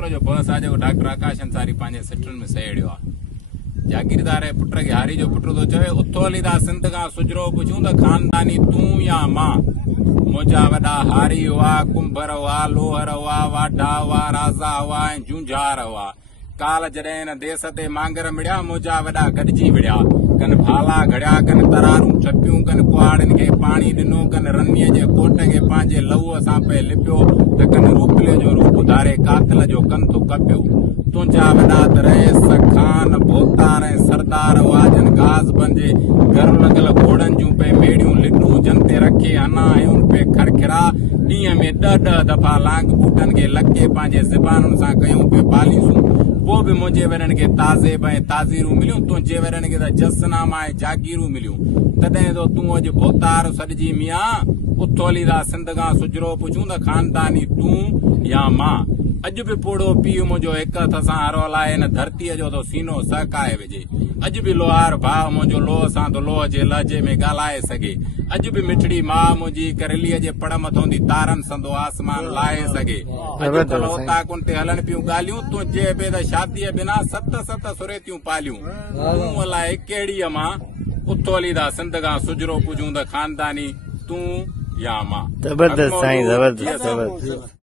पुट जो बस आज डॉक्टर आकाश अंसारी पंहिंजे सिटनि में सहेड़ियो आहे। जागीरदार जे पुट खे हारी जो पुट थो चवे, उथो हलीदा सिंध खां सुजरो पुछूं त खानदानी तूं या मां। मुंहिंजा वॾा हारी हुआ, कुंभर हुआ, लोहर हुआ, वाढा हुआ, राजा हुआ ऐं जूंझार हुआ। काल जॾहिं हिन देस ते मांगर मिड़िया, मुंहिंजा वॾा गॾिजी विड़िया। कन भाला घड़िया, कन तरारूं छपियूं, कन कुआड़नि खे पाणी ॾिनो, कन रनीअ जे कोट खे पंहिंजे लहूअ सां पे लिपियो, त कन रूपले जो रूप धारे कातिल जो कन थो कपियो। तुंहिंजा वॾा त रईस, खान, भोतार ऐं सरदार हुआ, जन गाज़ पंहिंजे घर लॻल घोड़नि जूं पे मेड़ियूं लिडूं जन ते रखे हना आहियूं पे खरखिरा। ॾींहं में 10-10 दफ़ा लांग बूटनि खे लके पंहिंजे ज़बानुनि सां कयूं पे पालीसूं। पोइ बि मुंहिंजे वरनि खे ताज़ेब ऐं ताज़ीरूं मिलियूं, तुंहिंजे वरनि खे त जसनामा ऐं जागीरूं मिलियूं। तॾहिं तो तूं अॼु भोतार सॾिजी मियां। उथो हलीदा सिंध खां सुजरो पुछूं त खानदानी तूं या मां। अॼु बि पोड़ो पीउ मुंहिंजो हिक हथ सां हरो हलाए हिन धरतीअ जो तो सीनो सहकाए विझे। अॼु बि लोहार भाउ मुंहिंजो लोह सां तो लोह जे लहजे में ॻाल्हाए सघे। अॼु बि मिठड़ी माउ मुंहिंजी करेलीअ जे पड़ मथों दी तारनि संदो आसमान लाहे सघे। अॼु कलो ताकुनि ते हलनि पियूं ॻाल्हियूं, तुंहिंजे बि त शादीअ बिना 7-7 सुरेतियूं पालियूं। तूं अलाए कहिड़ीअ मां। उथो हलीदा सिंध खां सुजरो पुछूं त खानदानी तूं या मां। जबरदस्त साईं, जबरदस्त।